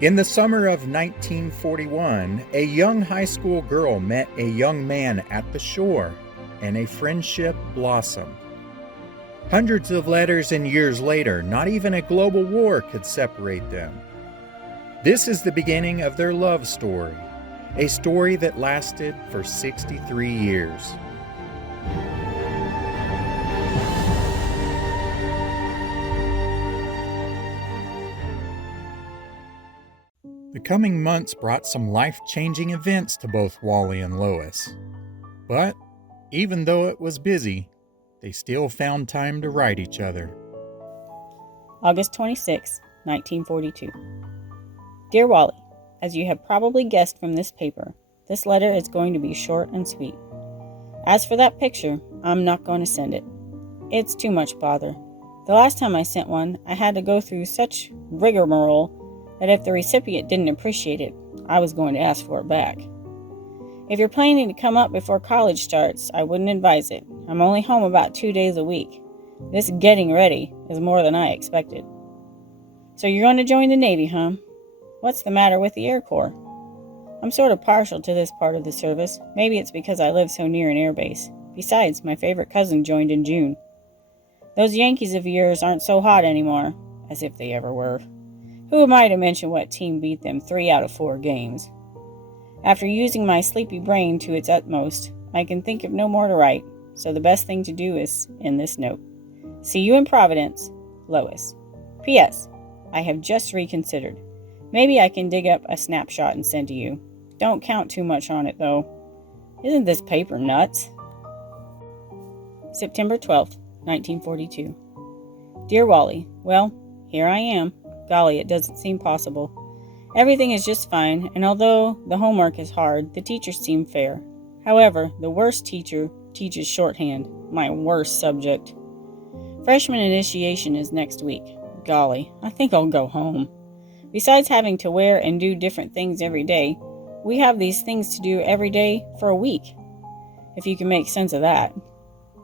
In the summer of 1941, a young high school girl met a young man at the shore, and a friendship blossomed. Hundreds of letters and years later, not even a global war could separate them. This is the beginning of their love story, a story that lasted for 63 years. The coming months brought some life-changing events to both Wally and Lois. But even though it was busy, they still found time to write each other. August 26, 1942. Dear Wally, as you have probably guessed from this paper, this letter is going to be short and sweet. As for that picture, I'm not going to send it. It's too much bother. The last time I sent one, I had to go through such rigmarole that if the recipient didn't appreciate it, I was going to ask for it back. If you're planning to come up before college starts, I wouldn't advise it. I'm only home about 2 days a week. This getting ready is more than I expected. So you're going to join the Navy, huh? What's the matter with the Air Corps? I'm sort of partial to this part of the service. Maybe it's because I live so near an air base. Besides, my favorite cousin joined in June. Those Yankees of yours aren't so hot anymore, as if they ever were. Who am I to mention what team beat them 3 out of 4 games? After using my sleepy brain to its utmost, I can think of no more to write, so the best thing to do is in this note. See you in Providence, Lois. P.S. I have just reconsidered. Maybe I can dig up a snapshot and send to you. Don't count too much on it, though. Isn't this paper nuts? September 12th, 1942. Dear Wally, well, here I am. Golly, it doesn't seem possible. Everything is just fine, and although the homework is hard, the teachers seem fair. However, the worst teacher teaches shorthand, my worst subject. Freshman initiation is next week. Golly, I think I'll go home. Besides having to wear and do different things every day, we have these things to do every day for a week, if you can make sense of that.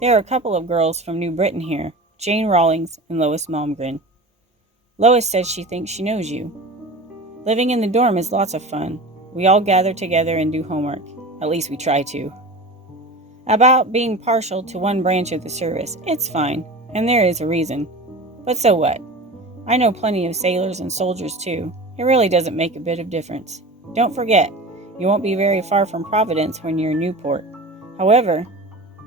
There are a couple of girls from New Britain here, Jane Rawlings and Lois Malmgren. Lois says she thinks she knows you. Living in the dorm is lots of fun. We all gather together and do homework. At least we try to. About being partial to one branch of the service, it's fine, and there is a reason. But so what? I know plenty of sailors and soldiers too. It really doesn't make a bit of difference. Don't forget, you won't be very far from Providence when you're in Newport. However,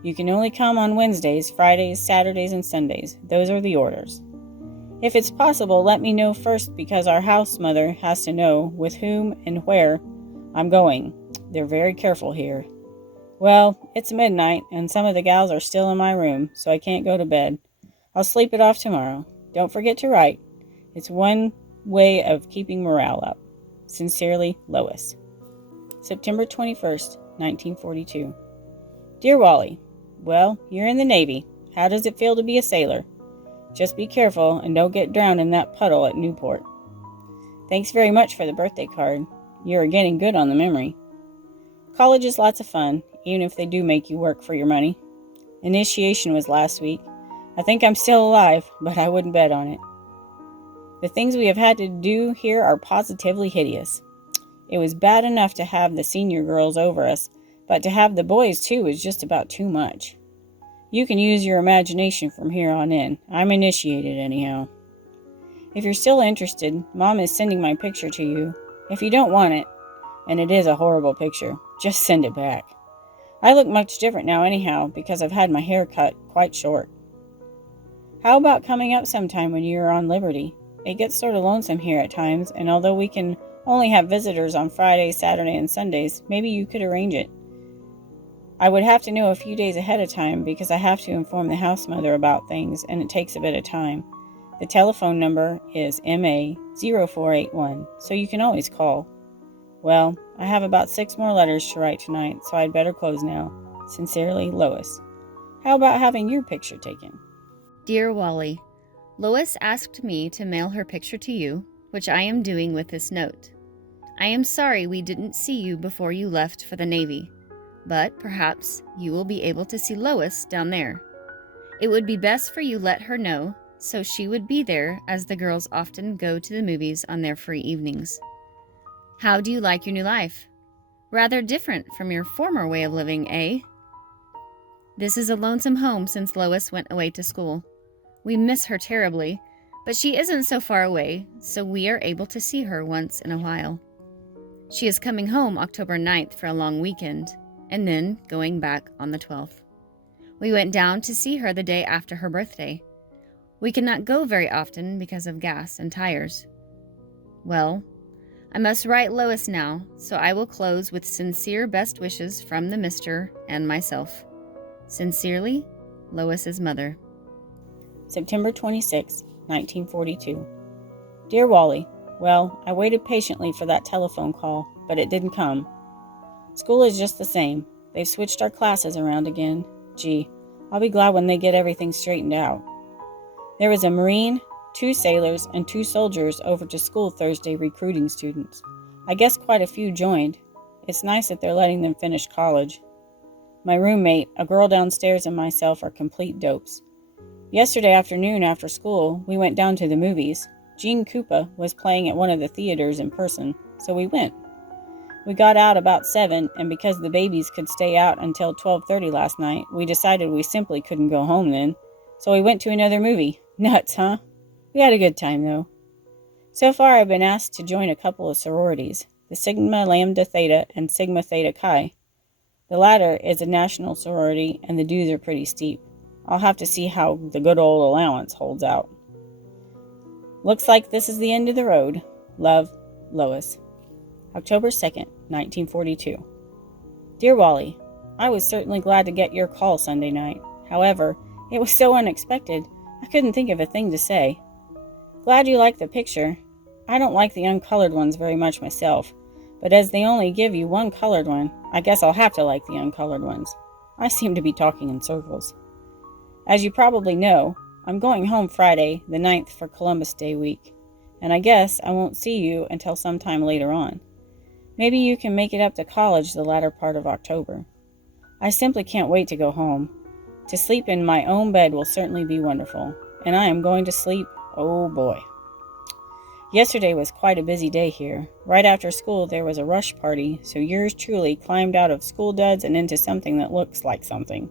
you can only come on Wednesdays, Fridays, Saturdays, and Sundays. Those are the orders. If it's possible, let me know first because our house mother has to know with whom and where I'm going. They're very careful here. Well, it's midnight and some of the gals are still in my room, so I can't go to bed. I'll sleep it off tomorrow. Don't forget to write. It's one way of keeping morale up. Sincerely, Lois. September 21st, 1942. Dear Wally, well, you're in the Navy. How does it feel to be a sailor? Just be careful and don't get drowned in that puddle at Newport. Thanks very much for the birthday card. You're getting good on the memory. College is lots of fun, even if they do make you work for your money. Initiation was last week. I think I'm still alive, but I wouldn't bet on it. The things we have had to do here are positively hideous. It was bad enough to have the senior girls over us, but to have the boys too is just about too much. You can use your imagination from here on in. I'm initiated anyhow. If you're still interested, Mom is sending my picture to you. If you don't want it, and it is a horrible picture, just send it back. I look much different now anyhow because I've had my hair cut quite short. How about coming up sometime when you're on liberty? It gets sort of lonesome here at times, and although we can only have visitors on Fridays, Saturday, and Sundays, maybe you could arrange it. I would have to know a few days ahead of time because I have to inform the house mother about things and it takes a bit of time. The telephone number is MA0481, so you can always call. Well, I have about 6 more letters to write tonight, so I'd better close now. Sincerely, Lois. How about having your picture taken? Dear Wally, Lois asked me to mail her picture to you, which I am doing with this note. I am sorry we didn't see you before you left for the Navy, but perhaps you will be able to see Lois down there. It would be best for you let her know, so she would be there as the girls often go to the movies on their free evenings. How do you like your new life? Rather different from your former way of living, eh? This is a lonesome home since Lois went away to school. We miss her terribly, but she isn't so far away, so we are able to see her once in a while. She is coming home October 9th for a long weekend, and then going back on the 12th. We went down to see her the day after her birthday. We cannot go very often because of gas and tires. Well, I must write Lois now, so I will close with sincere best wishes from the Mr. and myself. Sincerely, Lois's mother. September 26, 1942. Dear Wally, well, I waited patiently for that telephone call, but it didn't come. School is just the same. They've switched our classes around again. Gee, I'll be glad when they get everything straightened out. There was a Marine, 2 sailors, and 2 soldiers over to school Thursday recruiting students. I guess quite a few joined. It's nice that they're letting them finish college. My roommate, a girl downstairs, and myself are complete dopes. Yesterday afternoon after school, we went down to the movies. Gene Koopa was playing at one of the theaters in person, so we went. We got out about 7, and because the babies could stay out until 12:30 last night, we decided we simply couldn't go home then. So we went to another movie. Nuts, huh? We had a good time, though. So far, I've been asked to join a couple of sororities, the Sigma Lambda Theta and Sigma Theta Chi. The latter is a national sorority, and the dues are pretty steep. I'll have to see how the good old allowance holds out. Looks like this is the end of the road. Love, Lois. October 2nd, 1942. Dear Wally, I was certainly glad to get your call Sunday night. However, it was so unexpected, I couldn't think of a thing to say. Glad you like the picture. I don't like the uncolored ones very much myself, but as they only give you one colored one, I guess I'll have to like the uncolored ones. I seem to be talking in circles. As you probably know, I'm going home Friday, the 9th for Columbus Day week, and I guess I won't see you until sometime later on. Maybe you can make it up to college the latter part of October. I simply can't wait to go home. To sleep in my own bed will certainly be wonderful, and I am going to sleep, oh boy. Yesterday was quite a busy day here. Right after school there was a rush party, so yours truly climbed out of school duds and into something that looks like something.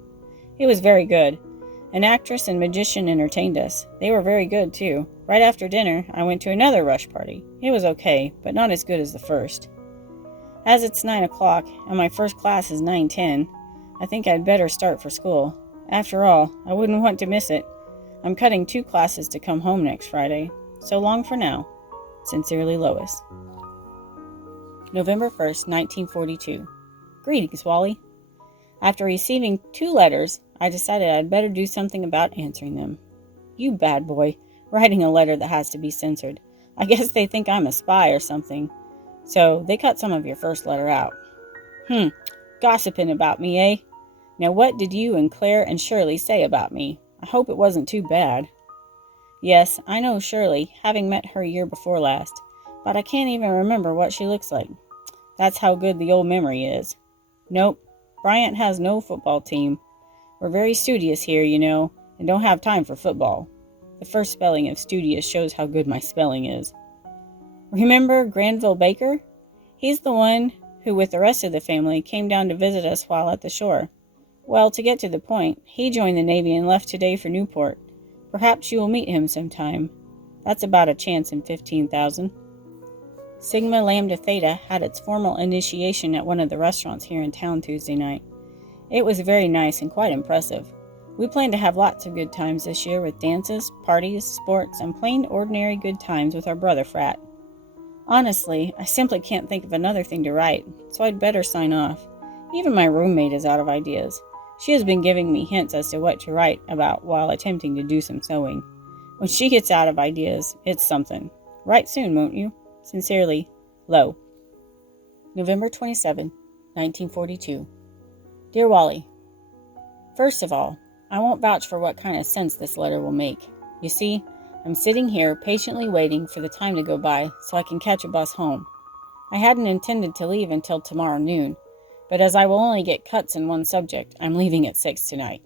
It was very good. An actress and magician entertained us. They were very good, too. Right after dinner, I went to another rush party. It was okay, but not as good as the first. As it's 9 o'clock, and my first class is 9:10, I think I'd better start for school. After all, I wouldn't want to miss it. I'm cutting 2 classes to come home next Friday. So long for now. Sincerely, Lois. November 1st, 1942. Greetings, Wally. After receiving 2 letters, I decided I'd better do something about answering them. You bad boy, writing a letter that has to be censored. I guess they think I'm a spy or something. So they cut some of your first letter out. Gossiping about me, eh? Now what did you and Claire and Shirley say about me? I hope it wasn't too bad. Yes, I know Shirley, having met her year before last, but I can't even remember what she looks like. That's how good the old memory is. Nope, Bryant has no football team. We're very studious here, you know, and don't have time for football. The first spelling of studious shows how good my spelling is. Remember Granville Baker? He's the one who, with the rest of the family, came down to visit us while at the shore. Well, to get to the point, he joined the Navy and left today for Newport. Perhaps you will meet him sometime. That's about a chance in 15,000. Sigma Lambda Theta had its formal initiation at one of the restaurants here in town Tuesday night. It was very nice and quite impressive. We plan to have lots of good times this year with dances, parties, sports, and plain ordinary good times with our brother frat. Honestly, I simply can't think of another thing to write, so I'd better sign off. Even my roommate is out of ideas. She has been giving me hints as to what to write about while attempting to do some sewing. When she gets out of ideas, it's something. Write soon, won't you? Sincerely, Lo. November 27, 1942. Dear Wally, first of all, I won't vouch for what kind of sense this letter will make. You see, I'm sitting here patiently waiting for the time to go by so I can catch a bus home. I hadn't intended to leave until tomorrow noon, but as I will only get cuts in one subject, I'm leaving at 6 tonight.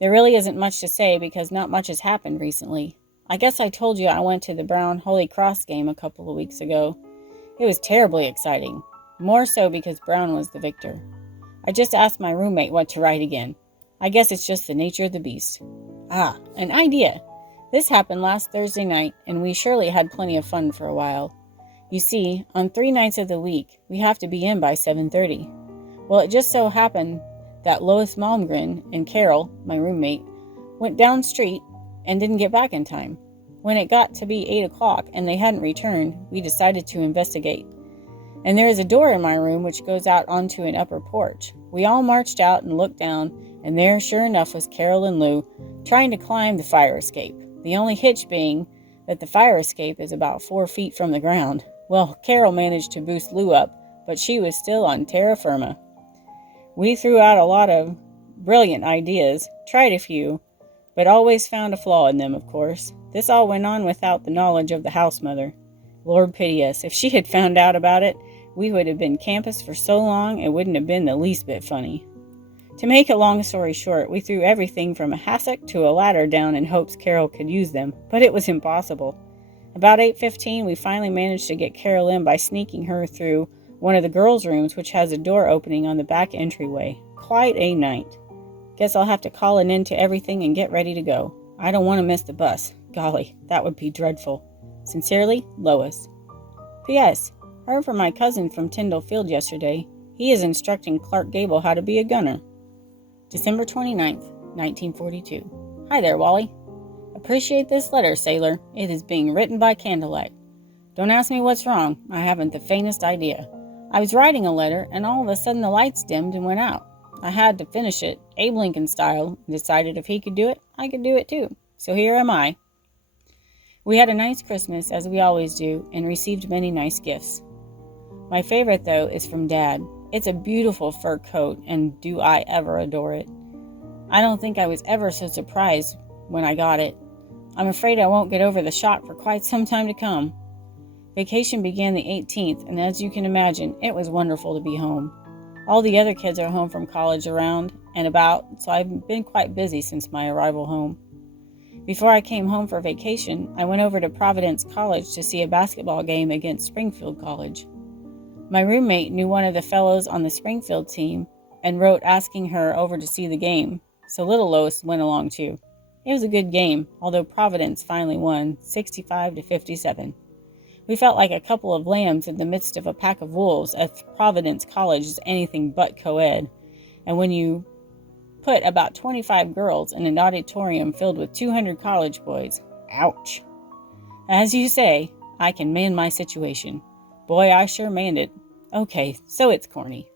There really isn't much to say because not much has happened recently. I guess I told you I went to the Brown Holy Cross game a couple of weeks ago. It was terribly exciting, more so because Brown was the victor. I just asked my roommate what to write again. I guess it's just the nature of the beast. Ah, an idea! This happened last Thursday night, and we surely had plenty of fun for a while. You see, on 3 nights of the week, we have to be in by 7:30. Well, it just so happened that Lois Malmgren and Carol, my roommate, went down street and didn't get back in time. When it got to be 8 o'clock and they hadn't returned, we decided to investigate. And there is a door in my room which goes out onto an upper porch. We all marched out and looked down, and there, sure enough, was Carol and Lou trying to climb the fire escape. The only hitch being that the fire escape is about 4 feet from the ground. Well, Carol managed to boost Lou up, but she was still on terra firma. We threw out a lot of brilliant ideas, tried a few, but always found a flaw in them, of course. This all went on without the knowledge of the house mother. Lord pity us. If she had found out about it, we would have been campus for so long it wouldn't have been the least bit funny. To make a long story short, we threw everything from a hassock to a ladder down in hopes Carol could use them, but it was impossible. About 8:15, we finally managed to get Carol in by sneaking her through one of the girls' rooms, which has a door opening on the back entryway. Quite a night. Guess I'll have to call an end to everything and get ready to go. I don't want to miss the bus. Golly, that would be dreadful. Sincerely, Lois. P.S. Heard from my cousin from Tyndall Field yesterday. He is instructing Clark Gable how to be a gunner. December 29th, 1942. Hi there, Wally. Appreciate this letter, sailor. It is being written by candlelight. Don't ask me what's wrong. I haven't the faintest idea. I was writing a letter, and all of a sudden the lights dimmed and went out. I had to finish it, Abe Lincoln style, and decided if he could do it, I could do it too. So here am I. We had a nice Christmas, as we always do, and received many nice gifts. My favorite, though, is from Dad. It's a beautiful fur coat, and do I ever adore it. I don't think I was ever so surprised when I got it. I'm afraid I won't get over the shock for quite some time to come. Vacation began the 18th, and as you can imagine, it was wonderful to be home. All the other kids are home from college around and about, so I've been quite busy since my arrival home. Before I came home for vacation, I went over to Providence College to see a basketball game against Springfield College. My roommate knew one of the fellows on the Springfield team and wrote asking her over to see the game, so little Lois went along too. It was a good game, although Providence finally won, 65-57. We felt like a couple of lambs in the midst of a pack of wolves, as Providence College is anything but co-ed, and when you put about 25 girls in an auditorium filled with 200 college boys, ouch. As you say, I can man my situation. Boy, I sure manned it. Okay, so it's corny.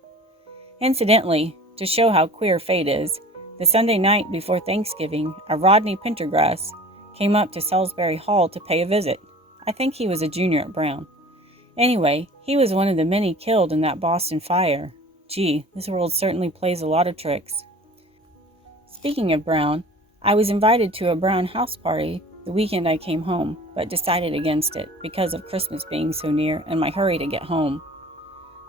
Incidentally, to show how queer fate is, the Sunday night before Thanksgiving, a Rodney Pendergrass came up to Salisbury Hall to pay a visit. I think he was a junior at Brown. Anyway, he was one of the many killed in that Boston fire. Gee, this world certainly plays a lot of tricks. Speaking of Brown, I was invited to a Brown house party the weekend I came home, but decided against it because of Christmas being so near and my hurry to get home.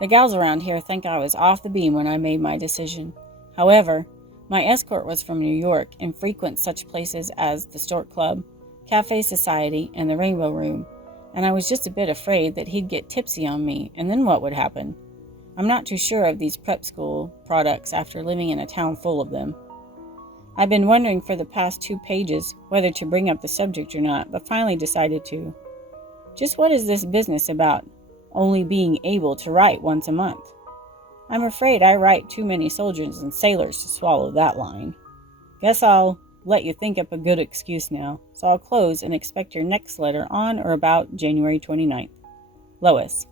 The gals around here think I was off the beam when I made my decision. However, my escort was from New York and frequents such places as the Stork Club, Cafe Society, and the Rainbow Room, and I was just a bit afraid that he'd get tipsy on me, and then what would happen? I'm not too sure of these prep school products after living in a town full of them. I've been wondering for the past 2 pages whether to bring up the subject or not, but finally decided to. Just what is this business about only being able to write once a month? I'm afraid I write too many soldiers and sailors to swallow that line. Guess I'll let you think up a good excuse now, so I'll close and expect your next letter on or about January 29th. Lois.